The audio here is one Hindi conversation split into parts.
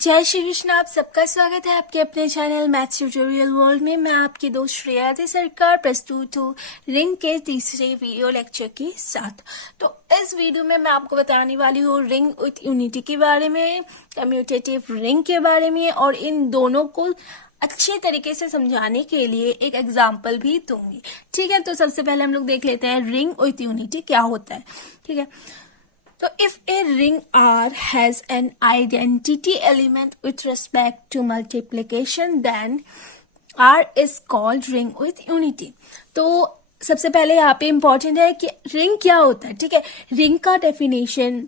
जय श्री कृष्ण। आप सबका स्वागत है आपके अपने चैनल मैथ्स ट्यूटोरियल वर्ल्ड में। मैं आपकी दोस्त श्रेया सरकार प्रस्तुत हूँ रिंग के तीसरे वीडियो लेक्चर के साथ। तो इस वीडियो में मैं आपको बताने वाली हूँ रिंग विथ यूनिटी के बारे में, कम्यूटेटिव रिंग के बारे में, और इन दोनों को अच्छे तरीके से समझाने के लिए एक एग्जाम्पल भी दूंगी। ठीक है, तो सबसे पहले हम लोग देख लेते हैं रिंग विथ यूनिटी क्या होता है। ठीक है, तो if a ring R has an identity element with respect to multiplication, then R is called ring with unity. तो सबसे पहले यहाँ पे इम्पोर्टेंट है कि रिंग क्या होता है। ठीक है, रिंग का डेफिनेशन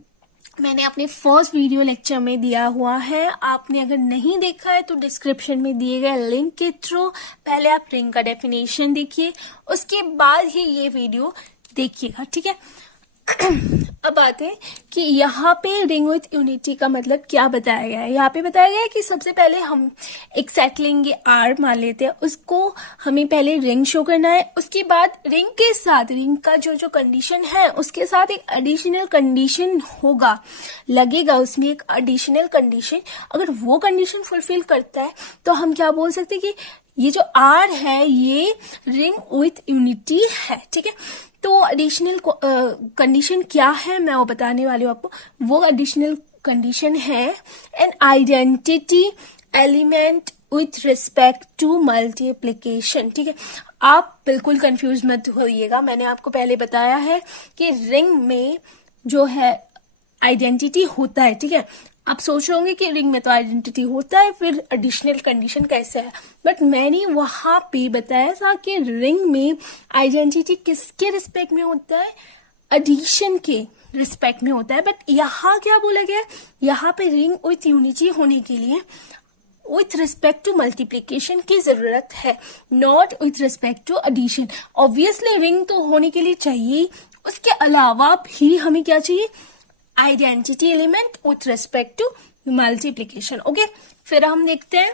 मैंने अपने फर्स्ट वीडियो लेक्चर में दिया हुआ है। आपने अगर नहीं देखा है तो डिस्क्रिप्शन में दिए गए लिंक के थ्रू पहले आप रिंग का डेफिनेशन देखिए, उसके बाद ही ये वीडियो देखिएगा। ठीक है, अब बात है कि यहाँ पे रिंग विथ यूनिटी का मतलब क्या बताया गया है। यहाँ पे बताया गया है कि सबसे पहले हम एक सेट लेंगे आर मान लेते हैं, उसको हमें पहले रिंग शो करना है। उसके बाद रिंग के साथ रिंग का जो कंडीशन है उसके साथ एक एडिशनल कंडीशन होगा, लगेगा उसमें एक एडिशनल कंडीशन। अगर वो कंडीशन फुलफिल करता है तो हम क्या बोल सकते हैं कि ये जो आर है ये रिंग विथ यूनिटी है। ठीक है, तो एडिशनल कंडीशन क्या है मैं वो बताने वाली हूँ आपको। वो एडिशनल कंडीशन है an identity element with respect to multiplication. ठीक है, आप बिल्कुल कंफ्यूज मत होइएगा। मैंने आपको पहले बताया है कि रिंग में जो है आइडेंटिटी होता है। ठीक है, आप सोच रहे होंगे कि रिंग में तो आइडेंटिटी होता है, फिर एडिशनल कंडीशन कैसे है। बट मैंने वहां पे बताया था कि रिंग में आइडेंटिटी किसके रिस्पेक्ट में होता है, एडिशन के रिस्पेक्ट में होता है। बट यहाँ क्या बोला गया है, यहाँ पे रिंग विथ यूनिटी होने के लिए विथ रिस्पेक्ट टू मल्टीप्लीकेशन की जरूरत है, not with respect to addition. Obviously ring तो होने के लिए चाहिए, उसके अलावा भी हमें क्या चाहिए, identity element with respect to multiplication. Okay, फिर हम देखते हैं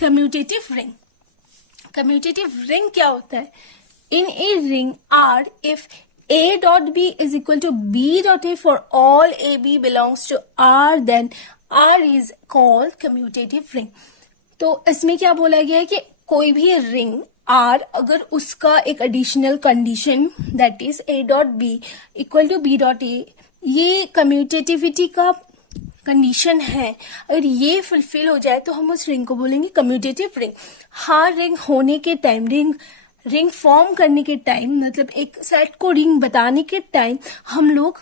कम्यूटेटिव रिंग। कम्यूटेटिव रिंग क्या होता है, in a ring R if a dot b is equal to b dot a for all a b belongs to r, then r is called commutative ring। तो इसमें क्या बोला गया है कि कोई भी रिंग R अगर उसका एक additional condition that is a dot b equal to b dot a, ये कम्यूटेटिविटी का कंडीशन है, अगर ये फुलफिल हो जाए तो हम उस रिंग को बोलेंगे कम्यूटेटिव रिंग। हर रिंग होने के टाइम, रिंग फॉर्म करने के टाइम, मतलब एक सेट को रिंग बताने के टाइम हम लोग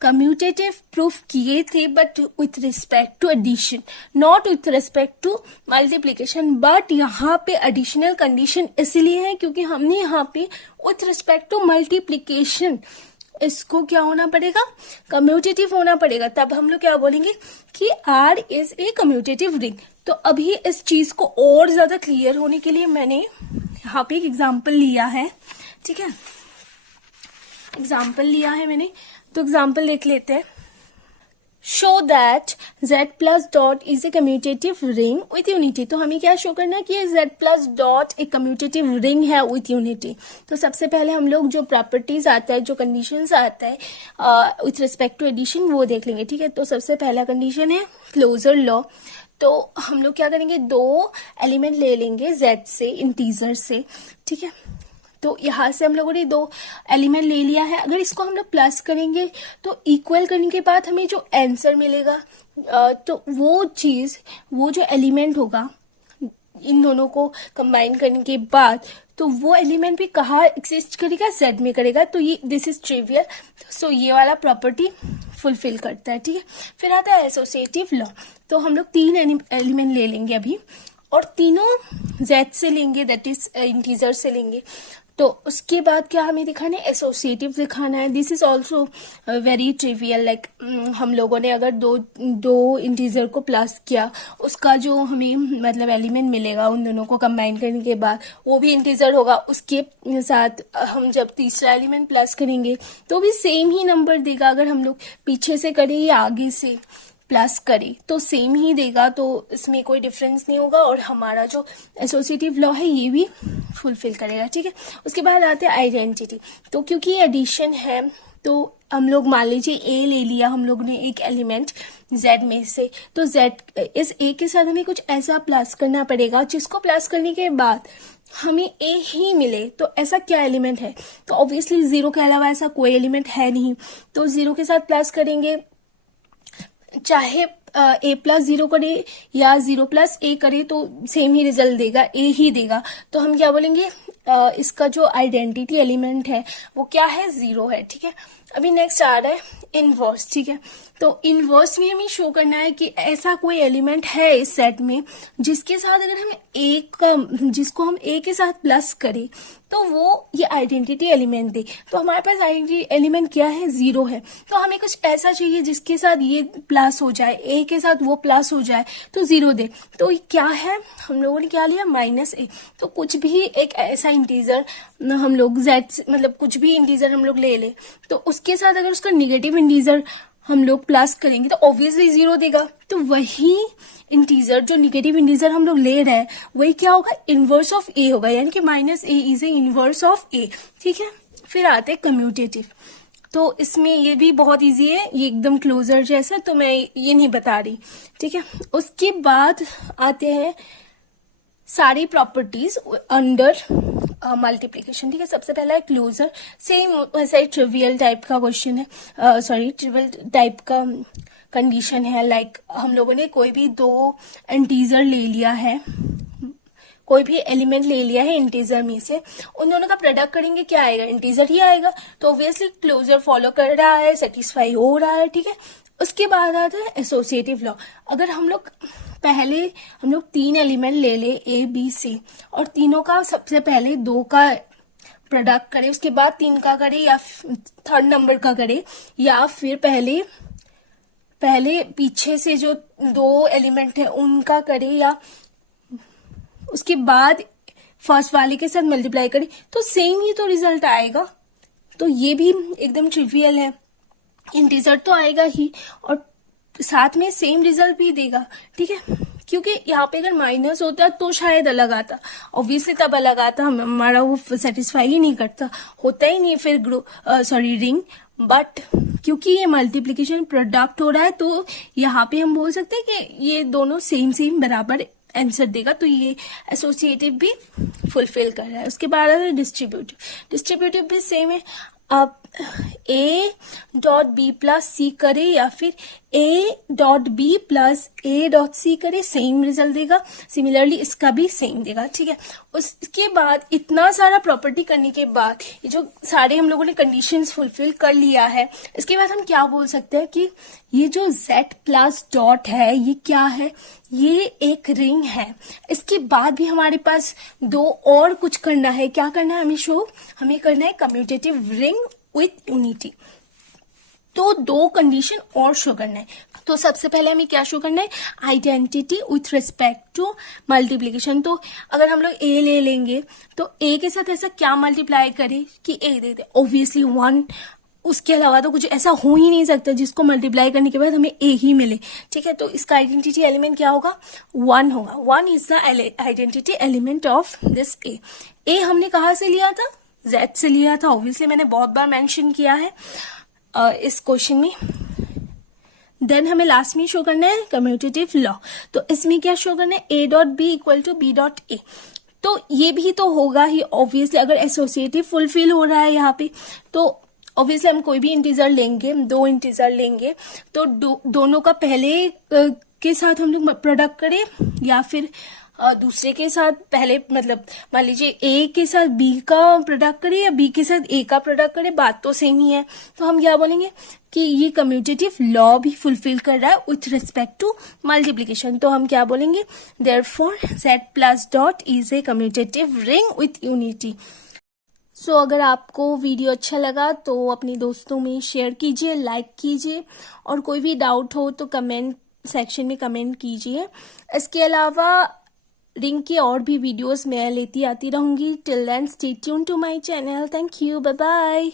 कम्यूटेटिव प्रूफ किए थे, but with respect to addition, not with respect to multiplication. But यहाँ पे एडिशनल कंडीशन इसलिए है क्योंकि हमने यहाँ पे विथ रिस्पेक्ट टू मल्टीप्लीकेशन इसको क्या होना पड़ेगा, कम्यूटेटिव होना पड़ेगा। तब हम लोग क्या बोलेंगे कि R is a commutative ring. तो अभी इस चीज को और ज्यादा क्लियर होने के लिए मैंने यहाँ पे एक एग्जाम्पल लिया है। ठीक है, एग्जाम्पल लिया है मैंने, तो एग्जाम्पल देख लेते हैं। Show that z plus dot is a commutative ring with unity. तो हमें क्या शो करना है कि z प्लस डॉट एक कम्यूटेटिव रिंग है विथ यूनिटी। तो सबसे पहले हम लोग जो प्रॉपर्टीज आता है, जो कंडीशंस आता है विथ रिस्पेक्ट टू एडिशन, वो देख लेंगे। ठीक है, तो सबसे पहला कंडीशन है क्लोजर लॉ। तो हम लोग क्या करेंगे, दो एलिमेंट ले लेंगे z से, इंटीजर से। ठीक है, तो यहाँ से हम लोगों ने दो एलिमेंट ले लिया है। अगर इसको हम लोग प्लस करेंगे तो इक्वल करने के बाद हमें जो आंसर मिलेगा, तो वो चीज, वो जो एलिमेंट होगा इन दोनों को कंबाइन करने के बाद, तो वो एलिमेंट भी कहाँ एग्जिस्ट करेगा, z में करेगा। तो ये दिस इज ट्रिवियल, सो ये वाला प्रॉपर्टी फुलफिल करता है। ठीक है, फिर आता है एसोसिएटिव लॉ। तो हम लोग तीन एलिमेंट ले लेंगे अभी, और तीनों z से लेंगे, दैट इज इंटीजर से लेंगे। तो उसके बाद क्या हमें दिखाना है, एसोसिएटिव दिखाना है। This is also very trivial, like हम लोगों ने अगर दो इंटीजर को प्लस किया, उसका जो हमें मतलब एलिमेंट मिलेगा उन दोनों को कंबाइन करने के बाद वो भी इंटीजर होगा। उसके साथ हम जब तीसरा एलिमेंट प्लस करेंगे तो भी सेम ही नंबर देगा। अगर हम लोग पीछे से करें या आगे से प्लस करें तो सेम ही देगा, तो इसमें कोई डिफरेंस नहीं होगा, और हमारा जो एसोसिएटिव लॉ है ये भी फुलफिल करेगा। ठीक है, उसके बाद आते हैं आइडेंटिटी। तो क्योंकि एडिशन है तो हम लोग मान लीजिए ए ले लिया हम लोग ने एक एलिमेंट z में से, तो z इस a के साथ हमें कुछ ऐसा प्लस करना पड़ेगा जिसको प्लस करने के बाद हमें a ही मिले। तो ऐसा क्या एलिमेंट है? तो ऑब्वियसली जीरो के अलावा ऐसा कोई एलिमेंट है नहीं, तो जीरो के साथ प्लस करेंगे, चाहे a प्लस जीरो करे या जीरो प्लस a करे तो सेम ही रिजल्ट देगा, a ही देगा। तो हम क्या बोलेंगे, इसका जो आइडेंटिटी एलिमेंट है वो क्या है, जीरो है। ठीक है, अभी नेक्स्ट आ रहा है इनवर्स। ठीक है, तो इनवर्स में हमें शो करना है कि ऐसा कोई एलिमेंट है इस सेट में जिसके साथ अगर हम जिसको हम a के साथ प्लस करें तो वो ये आइडेंटिटी एलिमेंट दे। तो हमारे पास आइडेंटिटी एलिमेंट क्या है, जीरो है। तो हमें कुछ ऐसा चाहिए जिसके साथ ये प्लस हो जाए, a के साथ वो प्लस हो जाए तो जीरो दे। तो क्या है, हम लोगों ने क्या लिया, -a। तो कुछ भी एक ऐसा इंटीजर हम लोग z मतलब कुछ भी इंटीजर हम लोग ले ले, तो उसके साथ अगर उसका निगेटिव इंटीजर हम लोग प्लस करेंगे तो ऑब्वियसली जीरो देगा। तो वही इंटीजर जो निगेटिव इंटीजर हम लोग ले रहे हैं वही क्या होगा, इनवर्स ऑफ a होगा, यानी कि -a is A inverse of a। ठीक है, फिर आते हैं कम्यूटेटिव। तो इसमें ये भी बहुत इजी है, ये एकदम क्लोजर जैसा, तो मैं ये नहीं बता रही। ठीक है, उसके बाद आते हैं सारी प्रॉपर्टीज अंडर मल्टीप्लीकेशन। ठीक है, सबसे पहला है क्लोजर। सेम वैसा ही ट्रिवियल टाइप का क्वेश्चन है, ट्रिवियल टाइप का कंडीशन है। लाइक हम लोगों ने कोई भी दो इंटीजर ले लिया है, कोई भी एलिमेंट ले लिया है इंटीजर में से, उन दोनों का प्रोडक्ट करेंगे, क्या आएगा, इंटीजर ही आएगा। तो ऑब्वियसली क्लोजर फॉलो कर रहा है, सेटिस्फाई हो रहा है। ठीक है, उसके बाद आता है एसोसिएटिव लॉ। अगर हम लोग तीन एलिमेंट ले ले ए बी सी और तीनों का सबसे पहले दो का प्रोडक्ट करें, उसके बाद तीन का करें या थर्ड नंबर का करें, या फिर पहले पीछे से जो दो एलिमेंट है उनका करें, या उसके बाद फर्स्ट वाले के साथ मल्टीप्लाई करें, तो सेम ही तो रिजल्ट आएगा। तो ये भी एकदम ट्रिवियल है, इंटीजर तो आएगा ही और साथ में सेम रिजल्ट भी देगा। ठीक है, क्योंकि यहाँ पे अगर माइनस होता तो शायद अलग आता, ऑब्वियसली तब अलग आता, हमारा वो सेटिस्फाई ही नहीं करता, होता ही नहीं फिर रिंग। बट क्योंकि ये मल्टीप्लीकेशन प्रोडक्ट हो रहा है तो यहाँ पे हम बोल सकते हैं कि ये दोनों सेम बराबर आंसर देगा। तो ये एसोसिएटिव भी फुलफिल कर रहा है। उसके बाद है डिस्ट्रीब्यूटिव भी सेम है, आप a dot b plus c करे या फिर a dot b plus a dot c करे, सेम रिजल्ट देगा। सिमिलरली इसका भी सेम देगा। ठीक है, उसके बाद इतना सारा प्रॉपर्टी करने के बाद ये जो सारे हम लोगों ने कंडीशंस फुलफिल कर लिया है, इसके बाद हम क्या बोल सकते हैं कि ये जो z प्लस डॉट है ये क्या है, ये एक रिंग है। इसके बाद भी हमारे पास दो और कुछ करना है, क्या करना है हमें करना है कम्यूटेटिव रिंग विथ यूनिटी। तो दो कंडीशन और शो करना है। तो सबसे पहले हमें क्या शो करना है, identity with respect to multiplication. तो अगर हम लोग a ले लेंगे तो a के साथ ऐसा क्या मल्टीप्लाई करें कि a दे दे, ऑब्वियसली 1, उसके अलावा तो कुछ ऐसा हो ही नहीं सकता जिसको मल्टीप्लाई करने के बाद हमें a ही मिले। ठीक है, तो इसका आइडेंटिटी एलिमेंट क्या होगा, 1 होगा। 1 is the identity element of this a हमने कहाँ से लिया था, z से लिया था, ऑब्वियसली मैंने बहुत बार मेंशन किया है इस क्वेश्चन में। देन हमें लास्ट में शो करना है कम्यूटेटिव लॉ। तो इसमें क्या शो करना है, a dot b equal to b dot a. तो ये भी तो होगा ही ऑब्वियसली, अगर एसोसिएटिव फुलफिल हो रहा है यहाँ पे तो ऑब्वियसली हम कोई भी इंटीजर लेंगे, दो इंटीजर लेंगे तो दोनों का पहले के साथ हम लोग प्रोडक्ट करें या फिर दूसरे के साथ पहले, मतलब मान लीजिए a के साथ b का प्रोडक्ट करें या b के साथ a का प्रोडक्ट करें, बात तो सेम ही है। तो हम क्या बोलेंगे कि ये कम्यूटेटिव लॉ भी फुलफिल कर रहा है विथ रिस्पेक्ट टू मल्टीप्लीकेशन। तो हम क्या बोलेंगे, therefore z plus dot is a commutative ring with unity. So अगर आपको वीडियो अच्छा लगा तो अपने दोस्तों में शेयर कीजिए, लाइक कीजिए, और कोई भी डाउट हो तो कमेंट सेक्शन में कमेंट कीजिए। इसके अलावा रिंग की और भी वीडियोस मैं लेती आती रहूंगी। Till then stay tune to my channel. Thank you, bye bye.